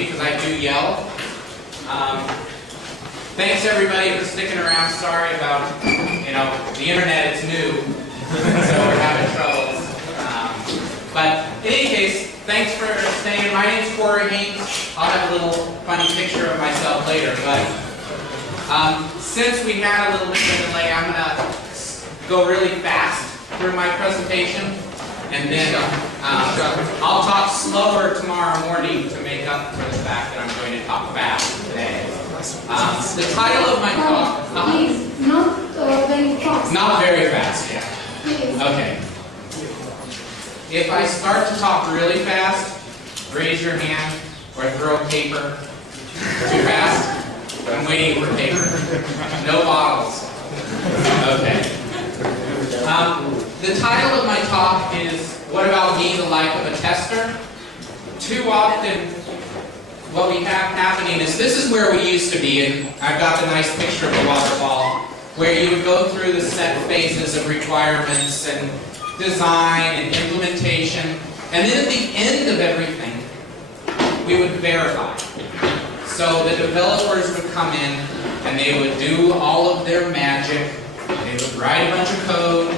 Because I do yell. Thanks everybody for sticking around. Sorry about, the internet, it's new, so we're having troubles. But in any case, thanks for staying. My name's Haines. I'll have a little funny picture of myself later, but since we had a little bit of a delay, I'm going to go really fast through my presentation, and then I'll talk slower tomorrow morning to make up for the fact that I'm going to talk fast today. The title of my talk... Please, not very fast. Not very fast, yeah. Please. Okay. If I start to talk really fast, raise your hand or throw paper. Too fast? I'm waiting for paper. No bottles. Okay. The title of my talk is, What About Me, the Life of a Tester? Too often, what we have happening is, this is where we used to be, and I've got the nice picture of the waterfall, where you would go through the set phases of requirements and design and implementation, and then at the end of everything, we would verify. So the developers would come in, and they would do all of their magic, they would write a bunch of code,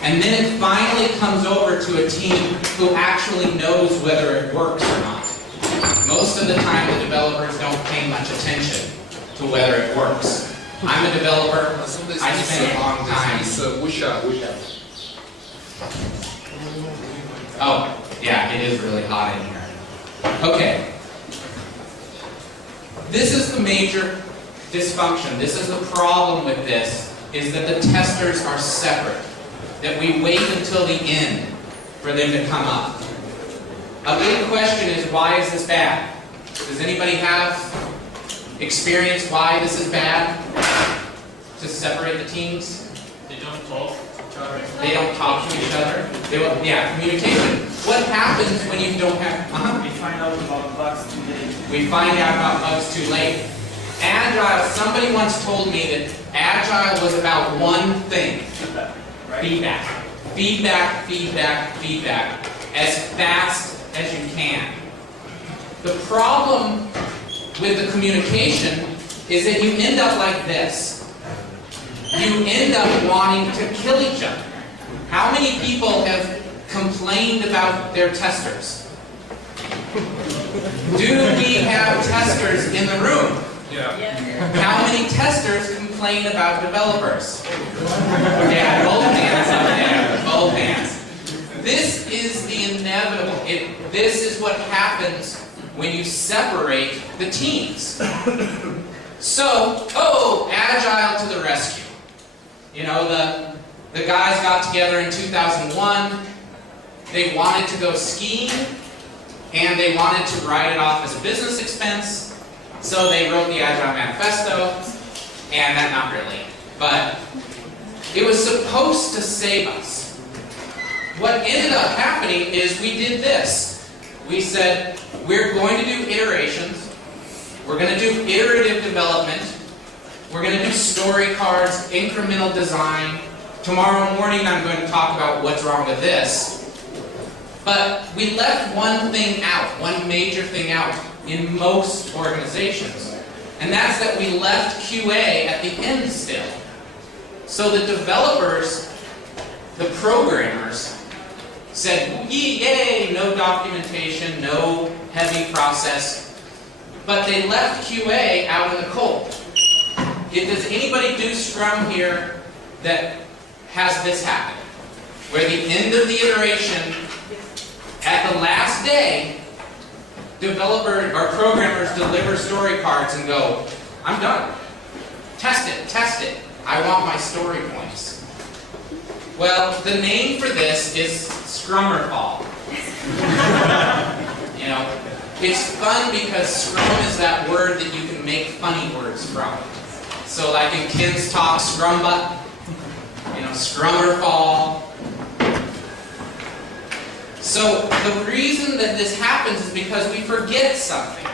and then it finally comes over to a team who actually knows whether it works or not. Most of the time, the developers don't pay much attention to whether it works. I'm a developer. I spend a long time. Oh, yeah, it is really hot in here. Okay. This is the major dysfunction. This is the problem with this, is that the testers are separate. That we wait until the end for them to come up. A big question is, why is this bad? Does anybody have experience why this is bad? To separate the teams? They don't talk to each other. They don't talk to each other. Yeah, communication. What happens when you don't have... We find out about bugs too late. We find out about bugs too late. Agile, somebody once told me that Agile was about one thing. Feedback. Feedback, feedback, feedback. As fast as you can. The problem with the communication is that you end up like this. You end up wanting to kill each other. How many people have complained about their testers? Do we have testers in the room? Yeah. How many testers complain about developers? Yeah, both hands up there. Both hands. This is the inevitable. This is what happens when you separate the teams. So, Agile to the rescue. The guys got together in 2001. They wanted to go skiing, and they wanted to write it off as a business expense. So they wrote the Agile Manifesto, and not really. But it was supposed to save us. What ended up happening is we did this. We said, we're going to do iterations. We're going to do iterative development. We're going to do story cards, incremental design. Tomorrow morning I'm going to talk about what's wrong with this. But we left one thing out, one major thing out in most organizations. And that's that we left QA at the end still. So the developers, the programmers, said, yay, no documentation, no heavy process. But they left QA out in the cold. Does anybody do Scrum here that has this happen? Where the end of the iteration, at the last day, developers or programmers deliver story cards and go, I'm done. Test it. I want my story points. Well, the name for this is Scrummerfall. It's fun because Scrum is that word that you can make funny words from. So like in Ken's talk, Scrumbutt, Scrummerfall. So the reason that this happens is because we forget something.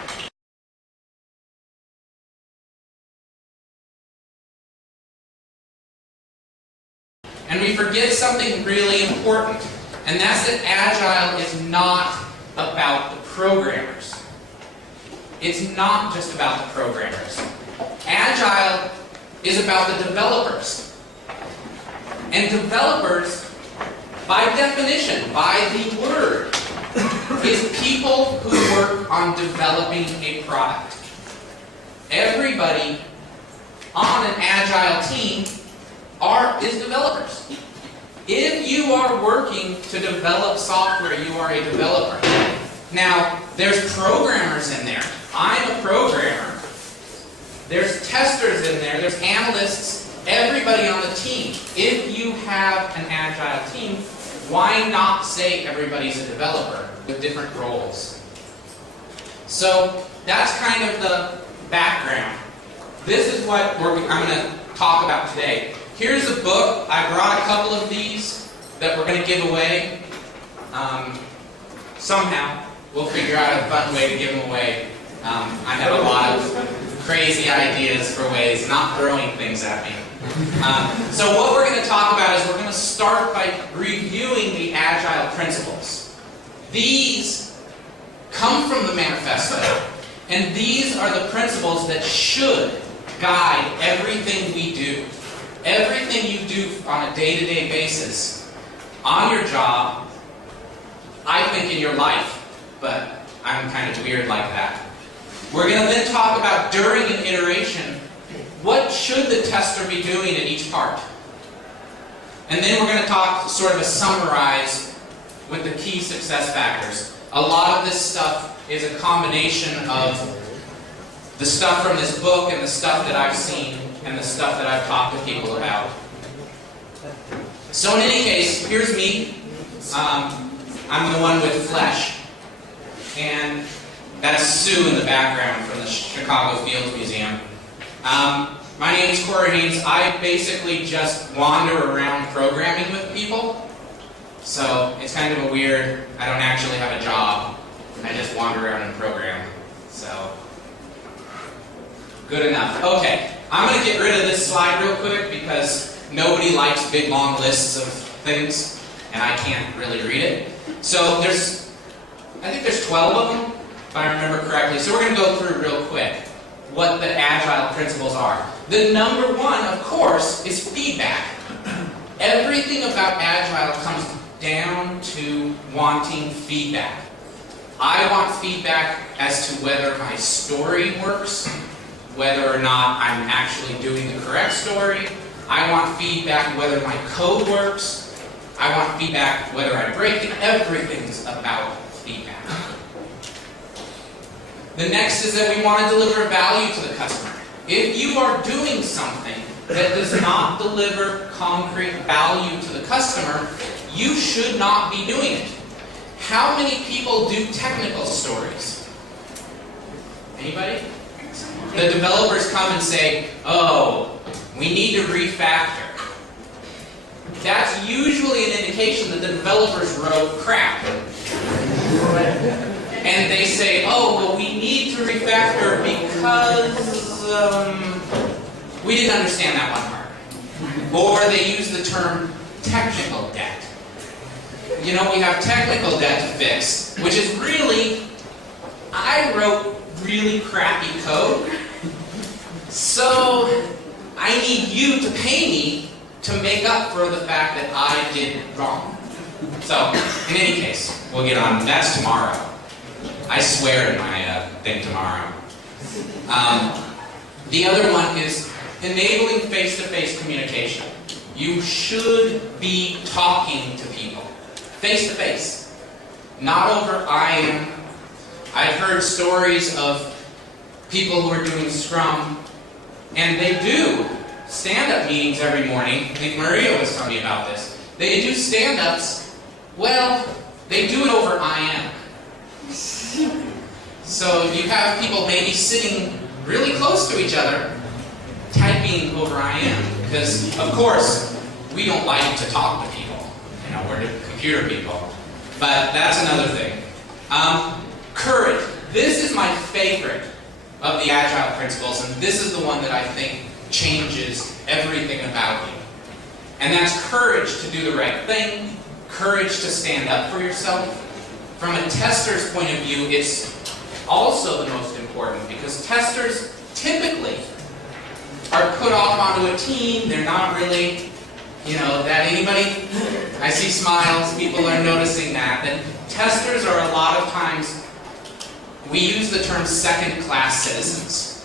And we forget something really important. And that's that Agile is not about the programmers. it's not just about the programmers. Agile is about the developers. And developers, by definition, by the word, is people who work on developing a product. Everybody on an Agile team is developers. If you are working to develop software, you are a developer. Now, there's programmers in there. I'm a programmer. There's testers in there. There's analysts. Everybody on the team. If you have an Agile team, why not say everybody's a developer with different roles? So that's kind of the background. This is what I'm going to talk about today. Here's a book. I brought a couple of these that we're going to give away. Somehow, we'll figure out a fun way to give them away. I have a lot of crazy ideas for ways, not throwing things at me. So what we're going to talk about is we're going to start by reviewing the Agile principles. These come from the manifesto, and these are the principles that should guide everything we do. Everything you do on a day-to-day basis, on your job, I think in your life, but I'm kind of weird like that. We're going to then talk about during an iteration, what should the tester be doing in each part? And then we're going to talk sort of a summarize with the key success factors. A lot of this stuff is a combination of the stuff from this book and the stuff that I've seen and the stuff that I've talked to people about. So in any case, here's me. I'm the one with flesh. And that's Sue in the background from the Chicago Fields Museum. My name is Haines. I basically just wander around programming with people. So it's kind of a weird, I don't actually have a job. I just wander around and program. So, good enough. Okay, I'm going to get rid of this slide real quick because nobody likes big long lists of things and I can't really read it. So I think there's 12 of them, if I remember correctly. So we're going to go through real quick what the Agile principles are. The number one, of course, is feedback. Everything about Agile comes down to wanting feedback. I want feedback as to whether my story works, whether or not I'm actually doing the correct story. I want feedback whether my code works. I want feedback whether I break it. Everything's about feedback. The next is that we want to deliver value to the customer. If you are doing something that does not deliver concrete value to the customer, you should not be doing it. How many people do technical stories? Anybody? The developers come and say, oh, we need to refactor. That's usually an indication that the developers wrote crap. And they say, oh, well, we need to refactor because we didn't understand that one part. Or they use the term technical debt. You know, we have technical debt to fix, which is really, I wrote really crappy code, so I need you to pay me to make up for the fact that I did wrong. So, in any case, we'll get on. That's tomorrow. I swear in my thing tomorrow. The other one is enabling face-to-face communication. You should be talking to people face-to-face, not over IM. I've heard stories of people who are doing Scrum, and they do stand-up meetings every morning. I think Maria was telling me about this. They do stand-ups. Well, they do it over IM. So you have people maybe sitting really close to each other, typing over IM, because, of course, we don't like to talk to people. You know, we're computer people. But that's another thing. Courage. This is my favorite of the Agile principles, and this is the one that I think changes everything about you. And that's courage to do the right thing, courage to stand up for yourself. From a tester's point of view, it's also the most important because testers typically are put off onto a team. They're not really, that anybody, I see smiles, people are noticing that testers are a lot of times, we use the term second-class citizens.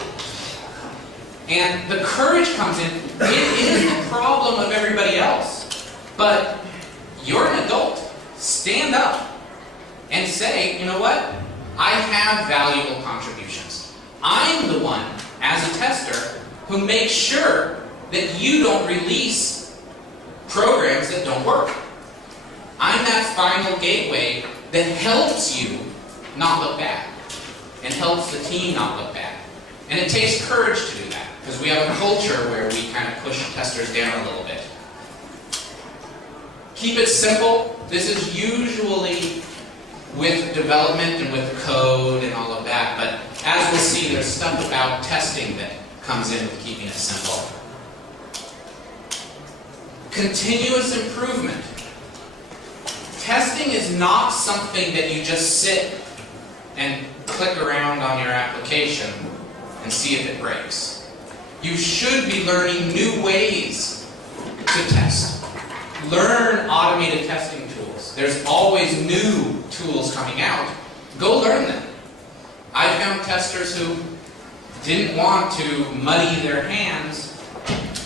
And the courage comes in, it is the problem of everybody else. But you're an adult. Stand up and say, you know what? I have valuable contributions. I'm the one, as a tester, who makes sure that you don't release programs that don't work. I'm that final gateway that helps you not look bad and helps the team not look bad. And it takes courage to do that because we have a culture where we kind of push testers down a little bit. Keep it simple. This is usually with development and with code and all of that, but as we'll see, there's stuff about testing that comes in with keeping it simple. Continuous improvement. Testing is not something that you just sit and click around on your application and see if it breaks. You should be learning new ways to test. Learn automated testing tools. There's always new tools coming out. Go learn them. I found testers who didn't want to muddy their hands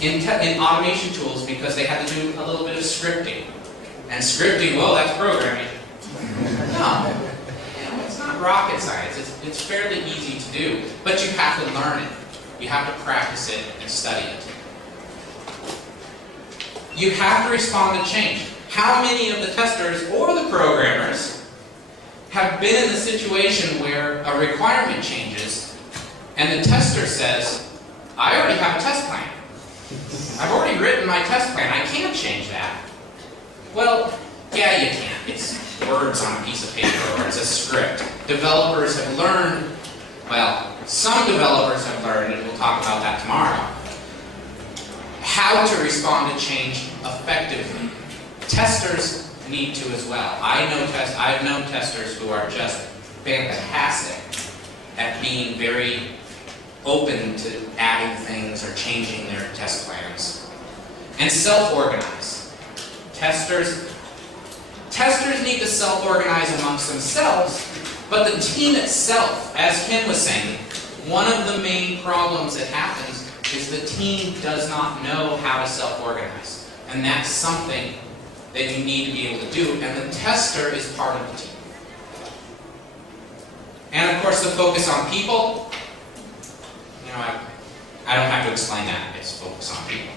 in automation tools because they had to do a little bit of scripting. And scripting, well, that's programming. No. It's not rocket science. It's fairly easy to do. But you have to learn it. You have to practice it and study it. You have to respond to change. How many of the testers or the programmers have been in the situation where a requirement changes and the tester says, I already have a test plan. I've already written my test plan. I can't change that. Well, yeah, you can. It's words on a piece of paper or it's a script. Developers have learned, well, some developers have learned, and we'll talk about that tomorrow, how to respond to change effectively. Testers need to as well. I've known testers who are just fantastic at being very open to adding things or changing their test plans. And self-organize. Testers need to self-organize amongst themselves, but the team itself, as Ken was saying, one of the main problems that happens is the team does not know how to self-organize. And that's something that you need to be able to do, and the tester is part of the team. And of course, the focus on people, I don't have to explain that, it's focus on people.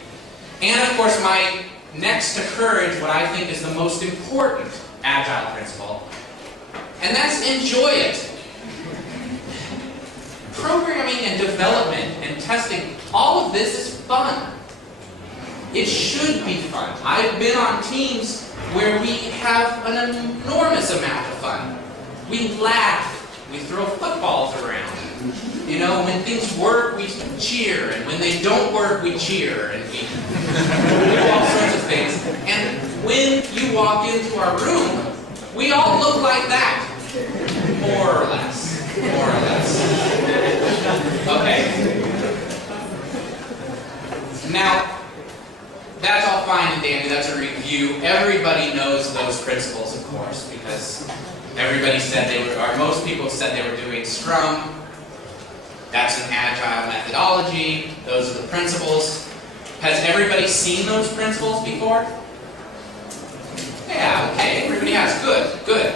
And of course, my next to courage, what I think is the most important Agile principle, and that's enjoy it. Programming and development and testing, all of this is fun. It should be fun. I've been on teams where we have an enormous amount of fun. We laugh, we throw footballs around. When things work, we cheer, and when they don't work, we cheer, and we do all sorts of things. And when you walk into our room, we all look like that. More or less. More or less. Okay. Now, that's all fine and dandy. That's a review. Everybody knows those principles, of course, because everybody said they were, or most people said they were doing Scrum. That's an Agile methodology. Those are the principles. Has everybody seen those principles before? Yeah, okay. Everybody has. Good, good.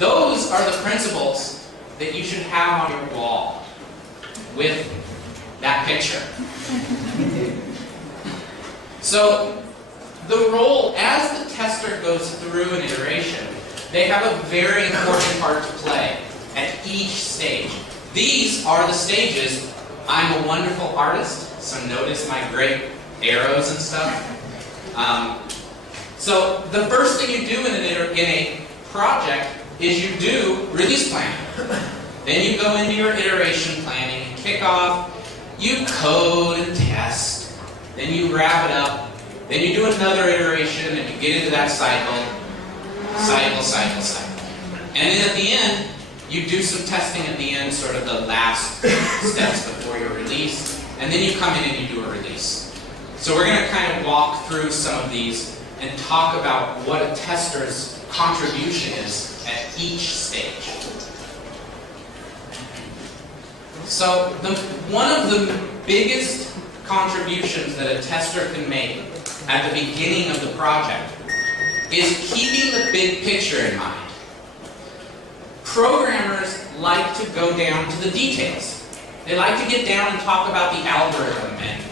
Those are the principles that you should have on your wall with that picture. So, the role, as the tester goes through an iteration, they have a very important part to play at each stage. These are the stages. I'm a wonderful artist, so notice my great arrows and stuff. So the first thing you do in a project is you do release planning. Then you go into your iteration planning and kick off. You code and test. Then you wrap it up. Then you do another iteration and you get into that cycle. Cycle. And then at the end, You do some testing at the end, sort of the last steps before your release, and then you come in and you do a release. So we're going to kind of walk through some of these and talk about what a tester's contribution is at each stage. So one of the biggest contributions that a tester can make at the beginning of the project is keeping the big picture in mind. Programmers like to go down to the details. They like to get down and talk about the algorithm and,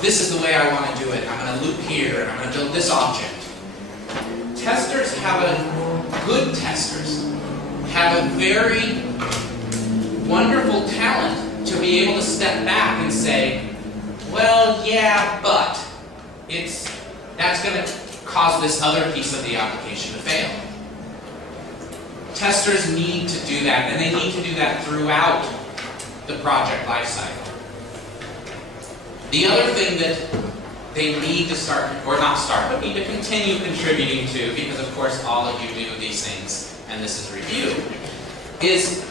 this is the way I want to do it. I'm going to loop here and I'm going to build this object. Good testers have a very wonderful talent to be able to step back and say, well, yeah, but that's going to cause this other piece of the application to fail. Testers need to do that, and they need to do that throughout the project lifecycle. The other thing that they need to but need to continue contributing to, because of course all of you do these things, and this is review, is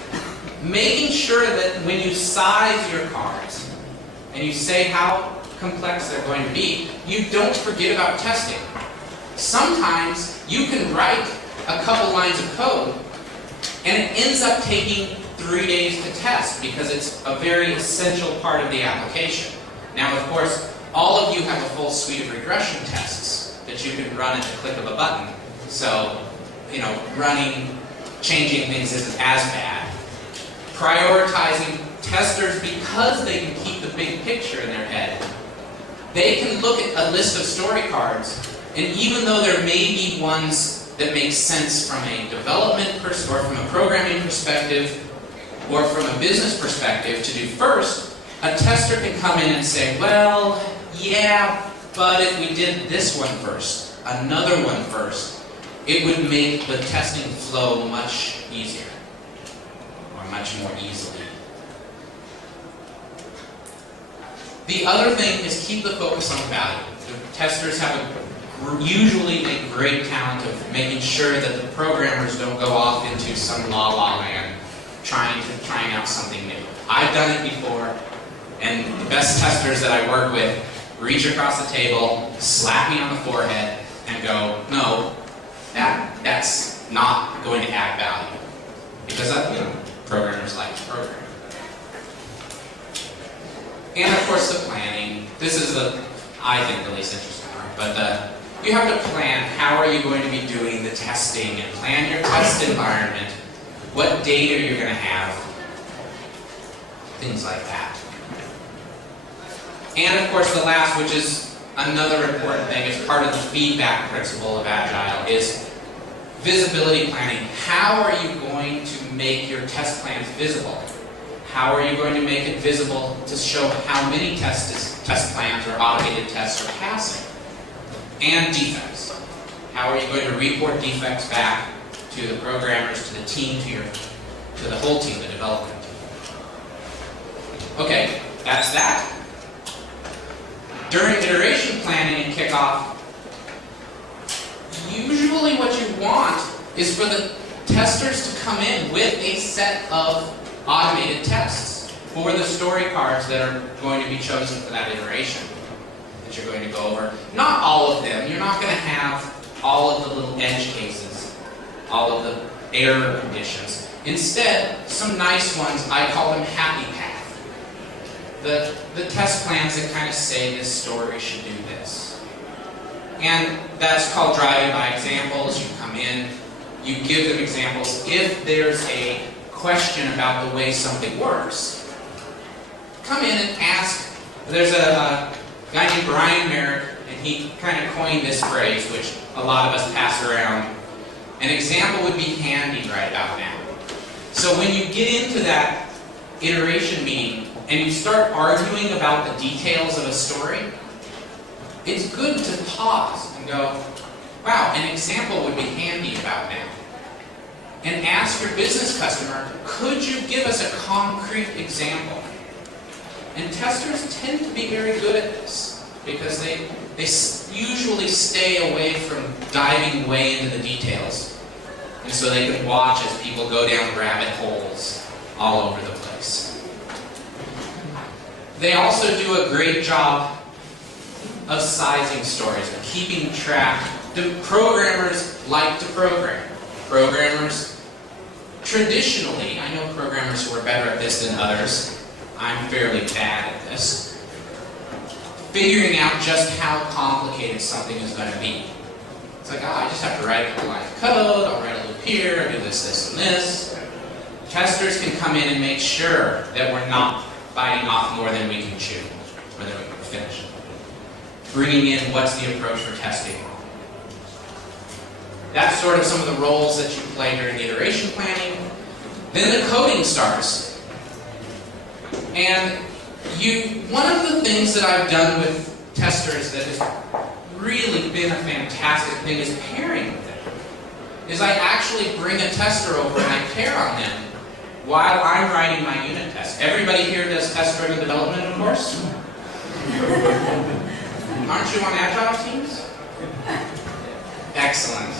making sure that when you size your cards, and you say how complex they're going to be, you don't forget about testing. Sometimes you can write a couple lines of code, and it ends up taking 3 days to test because it's a very essential part of the application. Now, of course, all of you have a full suite of regression tests that you can run at the click of a button. So, changing things isn't as bad. Prioritizing testers, because they can keep the big picture in their head, they can look at a list of story cards, and even though there may be ones that make sense from a development or from a programming perspective or from a business perspective to do first, a tester can come in and say, well, yeah, but if we did this one first, another one first, it would make the testing flow much easier, or much more easily. The other thing is keep the focus on value. The testers have usually a great talent of making sure that the programmers don't go off into some la-la land trying out something new. I've done it before, and the best testers that I work with reach across the table, slap me on the forehead, and go, no, that's not going to add value. Because programmers like to program. And of course the planning. This is I think, the least interesting part. But you have to plan how are you going to be doing the testing and plan your test environment, what data you're going to have, things like that. And of course the last, which is another important thing, is part of the feedback principle of Agile, is visibility planning. How are you going to make your test plans visible? How are you going to make it visible to show how many test plans or automated tests are passing? And defects. How are you going to report defects back to the programmers, to the team, to the whole team, the development team? Okay, that's that. During iteration planning and kickoff, usually what you want is for the testers to come in with a set of automated tests for the story cards that are going to be chosen for that iteration that you're going to go over. Not all of them. You're not going to have all of the little edge cases, all of the error conditions. Instead, some nice ones, I call them happy path. The test plans that kind of say this story should do this. And that's called driving by examples. You come in, you give them examples. If there's a question about the way something works, come in and ask. There's a guy named Brian Merrick, and he kind of coined this phrase, which a lot of us pass around. An example would be handy right about now. So when you get into that iteration meeting and you start arguing about the details of a story, it's good to pause and go, wow, an example would be handy about now. And ask your business customer, could you give us a concrete example? And testers tend to be very good at this because they usually stay away from diving way into the details. And so they can watch as people go down rabbit holes all over the place. They also do a great job of sizing stories, of keeping track. The programmers like to program. Programmers, traditionally, I know programmers who are better at this than others. I'm fairly bad at this. Figuring out just how complicated something is going to be. It's like, I just have to write a couple lines of code, I'll write a loop here, I'll do this, this, and this. Testers can come in and make sure that we're not biting off more than we can chew, or than we can finish. Bringing in what's the approach for testing. That's sort of some of the roles that you play during the iteration planning. Then the coding starts. And one of the things that I've done with testers that has really been a fantastic thing is pairing with them. Is I actually bring a tester over and I pair on them while I'm writing my unit test. Everybody here does test-driven development, of course? Aren't you on Agile teams? Excellent.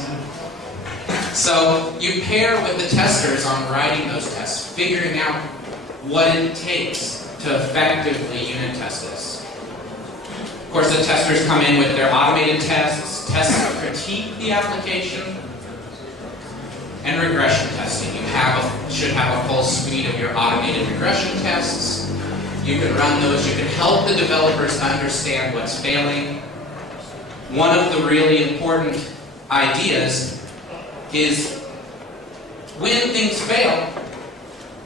So you pair with the testers on writing those tests, figuring out what it takes to effectively unit test this. Of course, the testers come in with their automated tests, tests that critique the application, and regression testing. You should have a full suite of your automated regression tests. You can run those. You can help the developers understand what's failing. One of the really important ideas is when things fail,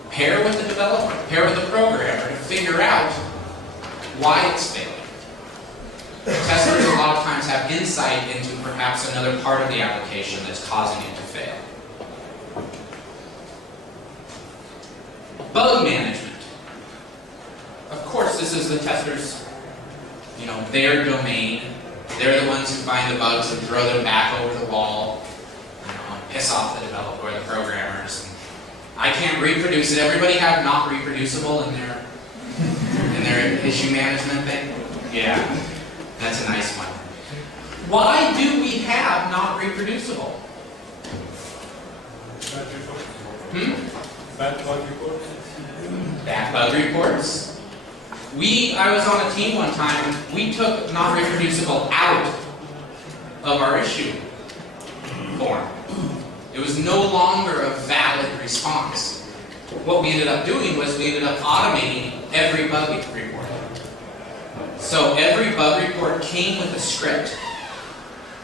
pair with the developer, pair with the programmer to figure out why it's failing. Testers a lot of times have insight into perhaps another part of the application that's causing it to fail. Bug management. Of course, this is the testers, their domain. They're the ones who find the bugs and throw them back over the wall, piss off the developer or the programmers. I can't reproduce it. Everybody have not reproducible in their issue management thing? Yeah, that's a nice one. Why do we have not reproducible? Bad bug reports. Bad bug reports. I was on a team one time, we took not reproducible out of our issue form. It was no longer a valid response. What we ended up doing was we ended up automating every bug report. So every bug report came with a script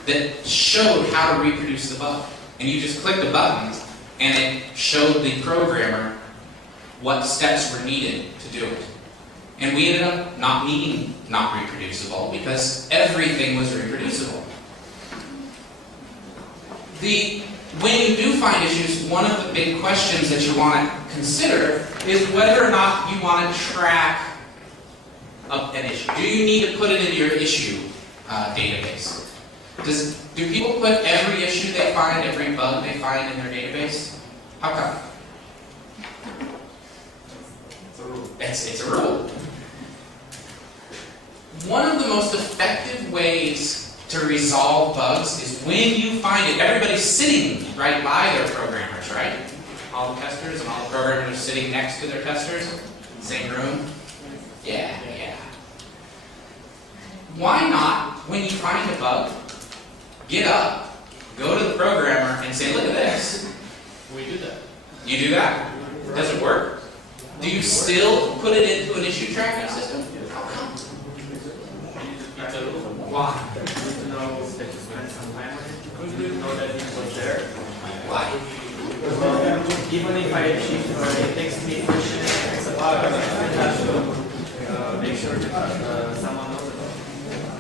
that showed how to reproduce the bug. And you just click the buttons and it showed the programmer what steps were needed to do it. And we ended up not needing not reproducible because everything was reproducible. When you do find issues, one of the big questions that you want to consider is whether or not you want to track an issue. Do you need to put it into your issue database? Do people put every issue they find, every bug they find in their database? How come? It's a rule. It's a rule. One of the most effective ways to resolve bugs is when you find it. Everybody's sitting right by their programmers, right? All the testers and all the programmers are sitting next to their testers, same room. Yeah. Why not, when you find a bug, get up, go to the programmer, and say, "Look at this." We do that. You do that? Does it work? Do you still put it into an issue tracking system? How come? It's a rule. Why? You need to know that you spent some time on it. You need to know that it was there. Why? Even if I achieve, it takes me 15 seconds a bug, I have to make sure that someone knows about it.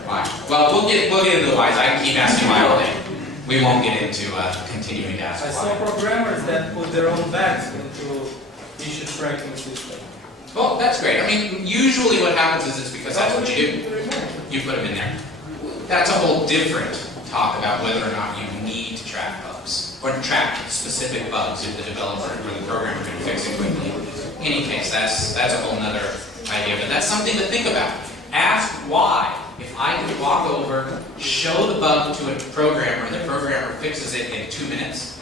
Why? Well, we'll get into the whys. I can keep asking why all day. We won't get into continuing to ask I saw why. programmers that put their own bags into issue tracking system. Well, that's great. I mean, usually what happens is it's because that's what you do. You put them in there. That's a whole different talk about whether or not you need to track bugs or to track specific bugs if the developer or the programmer can fix it quickly. In any case, that's a whole nother idea, but that's something to think about. Ask why. If I could walk over, show the bug to a programmer, and the programmer fixes it in 2 minutes,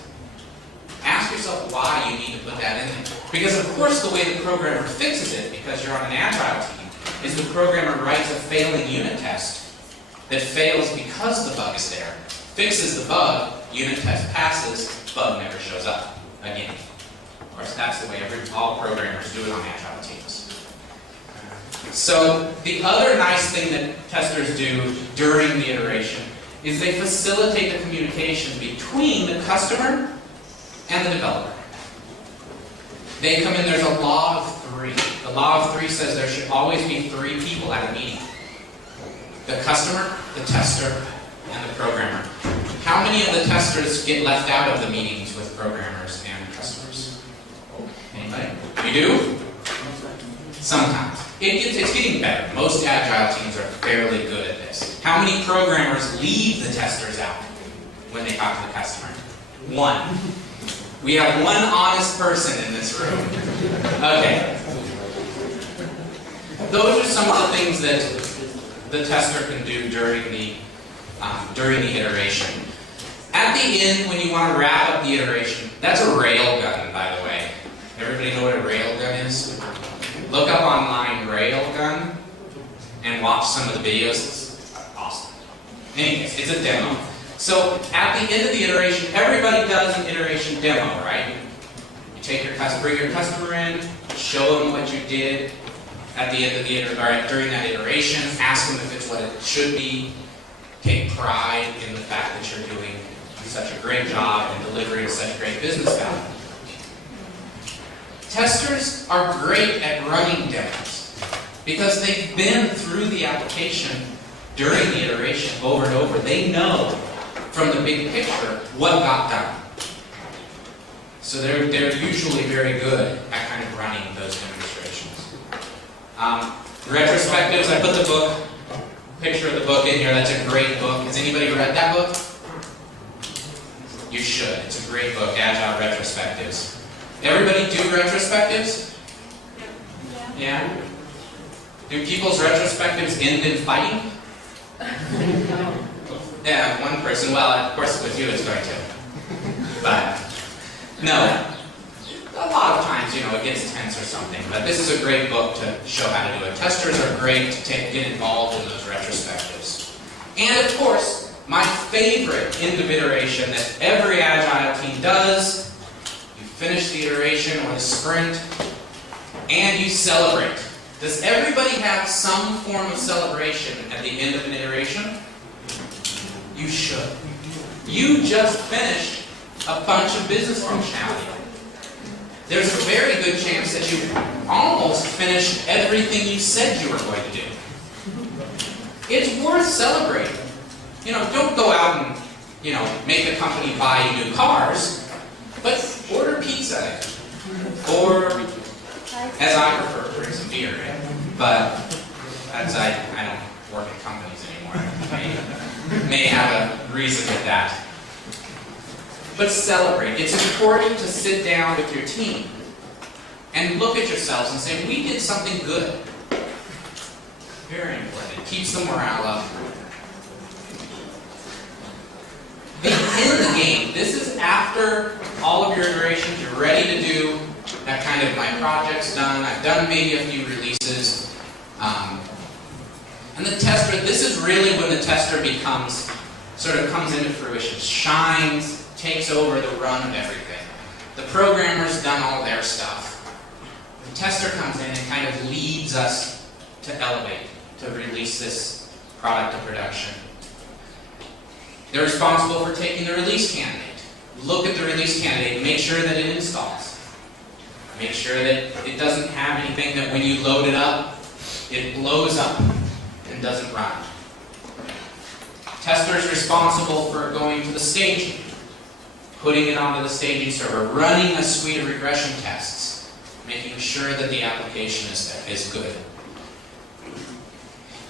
Ask yourself why you need to put that in there. Because of course the way the programmer fixes it, because you're on an Agile team, is the programmer writes a failing unit test that fails because the bug is there. Fixes the bug, unit test passes, bug never shows up again. Of course, that's the way all programmers do it on Agile teams. So the other nice thing that testers do during the iteration is they facilitate the communication between the customer and the developer. They come in, there's a law of three. The law of three says there should always be 3 people at a meeting. The customer, the tester, and the programmer. How many of the testers get left out of the meetings with programmers and customers? Anybody? You do? Sometimes. It's getting better. Most Agile teams are fairly good at this. How many programmers leave the testers out when they talk to the customer? 1. We have 1 honest person in this room. Okay. Those are some of the things that the tester can do during the iteration. At the end, when you want to wrap up the iteration, that's a railgun, by the way. Everybody know what a railgun is? Look up online railgun and watch some of the videos. It's awesome. Anyways, it's a demo. So at the end of the iteration, everybody does an iteration demo, right? You take your bring your customer in, show them what you did at the end of the during that iteration, ask them if it's what it should be. Take pride in the fact that you're doing such a great job and delivering such great business value. Testers are great at running demos because they've been through the application during the iteration over and over. They know from the big picture what got done. So they're usually very good at kind of running those demonstrations. Retrospectives, I put the book, picture of the book in here. That's a great book. Has anybody read that book? You should. It's a great book, Agile Retrospectives. Everybody do retrospectives? Yeah? Do people's retrospectives end in fighting? Yeah, one person. Well, of course with you it's going to. But, no. A lot of times, it gets tense or something. But this is a great book to show how to do it. Testers are great to get involved in those retrospectives. And of course, my favorite end of iteration that every Agile team does, you finish the iteration or the sprint, and you celebrate. Does everybody have some form of celebration at the end of an iteration? You should. You just finished a bunch of business functionality. There's a very good chance that you almost finished everything you said you were going to do. It's worth celebrating. Don't go out and, make the company buy you new cars, but order pizza. Or, as I prefer, bring some beer in. But, as I don't work in companies anymore. May have a reason with that. But celebrate. It's important to sit down with your team and look at yourselves and say, we did something good. Very important. It keeps the morale up. The end of the game. This is after all of your iterations. You're ready to do that kind of, my project's done. I've done maybe a few releases. And the tester, this is really when the tester comes into fruition, shines, takes over the run of everything. The programmer's done all their stuff. The tester comes in and kind of leads us to elevate, to release this product to production. They're responsible for taking the release candidate. Look at the release candidate and make sure that it installs. Make sure that it doesn't have anything that when you load it up, it blows up and doesn't run. Tester is responsible for going to the staging, putting it onto the staging server, running a suite of regression tests, making sure that the application is good.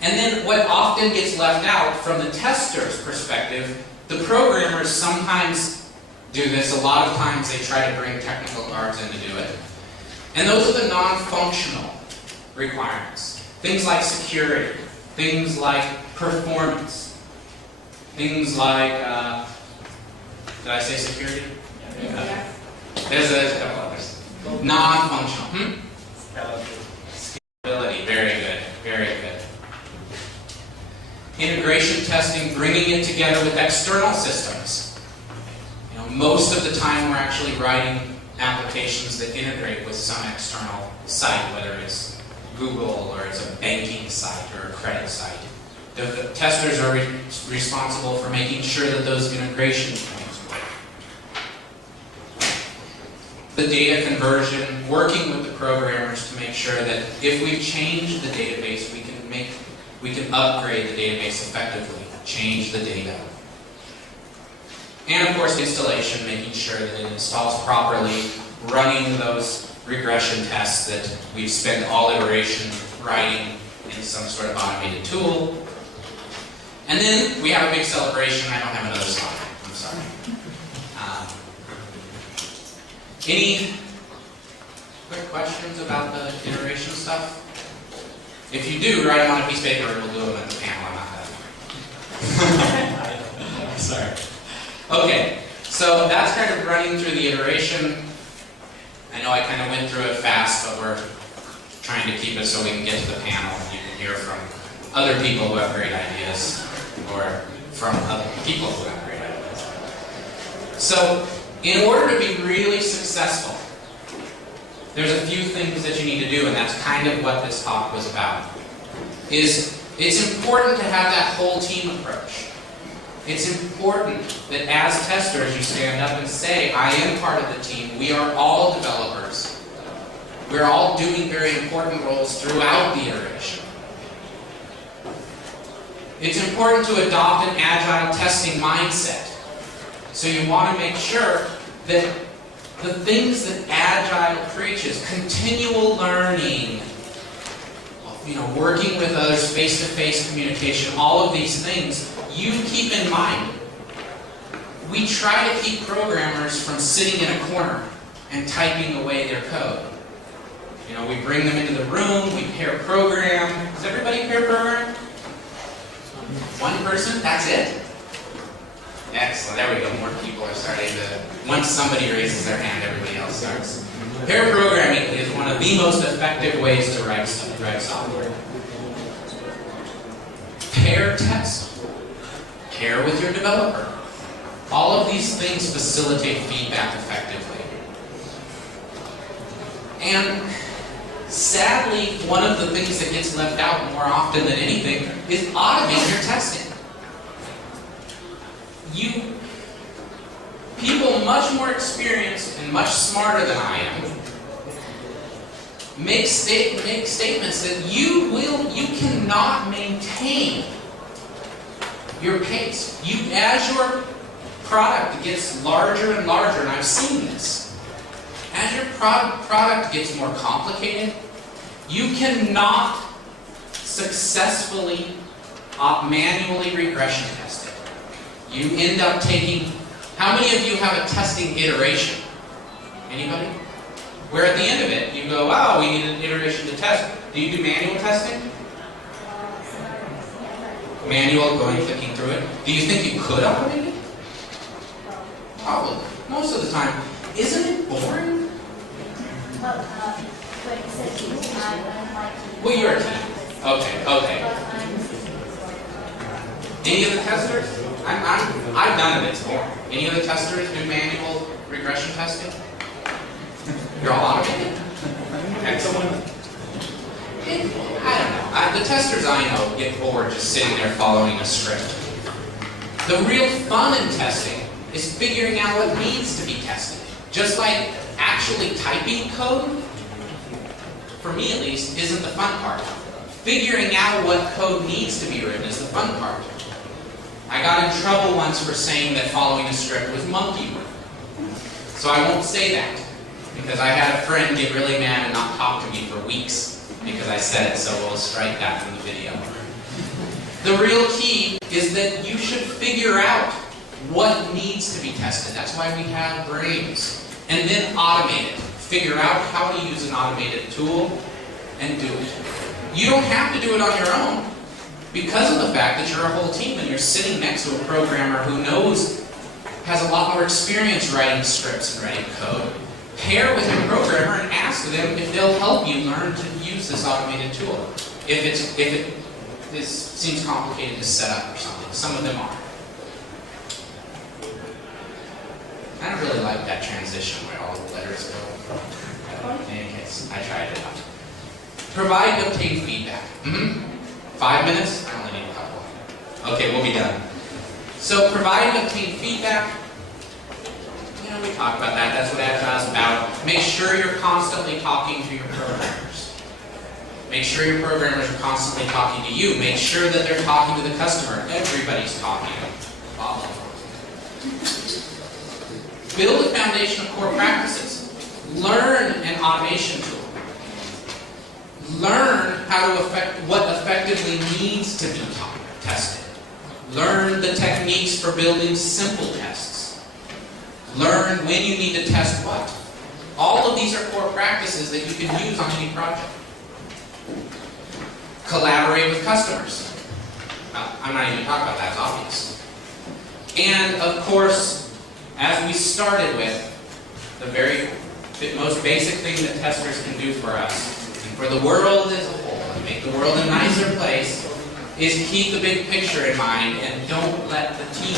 And then what often gets left out from the tester's perspective, the programmers sometimes do this. A lot of times they try to bring technical guards in to do it. And those are the non-functional requirements. Things like security, things like performance, things like, did I say security? Yeah. There's a couple others. Non-functional. Scalability. Very good. Very good. Integration testing, bringing it together with external systems. You know, most of the time we're actually writing applications that integrate with some external site, whether it's Google or it's a banking site or a credit site. The testers are responsible for making sure that those integration points work. The data conversion, working with the programmers to make sure that if we've changed the database, we can upgrade the database effectively, change the data. And of course, installation, making sure that it installs properly, running those regression tests that we've spent all iteration writing in some sort of automated tool. And then we have a big celebration. I don't have another slide. I'm sorry. Any quick questions about the iteration stuff? If you do, write them on a piece of paper and we'll do them at the panel. I'm not that. Sorry. Okay, so that's kind of running through the iteration. I know I kind of went through it fast, but we're trying to keep it so we can get to the panel and you can hear from other people who have great ideas, or from other people who have great ideas. So, in order to be really successful, there's a few things that you need to do, and that's kind of what this talk was about. It's important to have that whole team approach. It's important that as testers you stand up and say, I am part of the team, we are all developers. We're all doing very important roles throughout the iteration. It's important to adopt an agile testing mindset. So you want to make sure that the things that Agile preaches, continual learning, you know, working with others, face-to-face communication, all of these things, you keep in mind. We try to keep programmers from sitting in a corner and typing away their code. You know, we bring them into the room, we pair program. Does everybody pair program? One person? That's it? Excellent. There we go. More people are starting to... Once somebody raises their hand, everybody else starts. Pair programming is one of the most effective ways to write software. Pair test. Pair with your developer. All of these things facilitate feedback effectively. And sadly, one of the things that gets left out more often than anything is automate your testing. People much more experienced and much smarter than I am make statements that you cannot maintain your pace. As your product gets larger and larger, and I've seen this, as your product gets more complicated, you cannot successfully manually regression test it. You end up taking... How many of you have a testing iteration? Anybody? Where at the end of it, you go, wow, we need an iteration to test. Do you do manual testing? Manual, going, clicking through it. Do you think you could automate it? Probably. Most of the time. Isn't it boring? Well, you're a team. Okay. Any of the testers? I've done it, it's boring. Any of the testers do manual regression testing? You're all automated? Excellent. I don't know. The testers I know get bored just sitting there following a script. The real fun in testing is figuring out what needs to be tested. Just like actually typing code, for me at least, isn't the fun part. Figuring out what code needs to be written is the fun part. I got in trouble once for saying that following a script was monkey work. So I won't say that, because I had a friend get really mad and not talk to me for weeks because I said it, so we'll strike that from the video. The real key is that you should figure out what needs to be tested. That's why we have brains. And then automate it. Figure out how to use an automated tool and do it. You don't have to do it on your own, because of the fact that you're a whole team and you're sitting next to a programmer who has a lot more experience writing scripts and writing code. pair with your programmer and ask them if they'll help you learn to use this automated tool. If it seems complicated to set up or something. Some of them are. I don't really like that transition where all the letters go. In any case, I tried it out. Provide and obtain feedback. 5 minutes? I only need a couple. Okay, we'll be done. So provide and obtain feedback. You know, we talked about that. That's what Agile is about. Make sure you're constantly talking to your programmers. Make sure your programmers are constantly talking to you. Make sure that they're talking to the customer. Everybody's talking. Follow. Build a foundation of core practices. Learn an automation tool. Learn how to what effectively needs to be tested. Learn the techniques for building simple tests. Learn when you need to test what. All of these are core practices that you can use on any project. Collaborate with customers. I'm not even talking about that, it's obvious. And of course, as we started with, the most basic thing that testers can do for us, and for the world as a whole, and make the world a nicer place, is keep the big picture in mind and don't let the team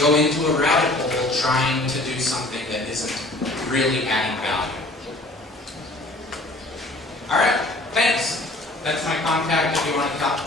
go into a rabbit hole trying to do something that isn't really adding value. Alright, thanks. That's my contact if you want to talk.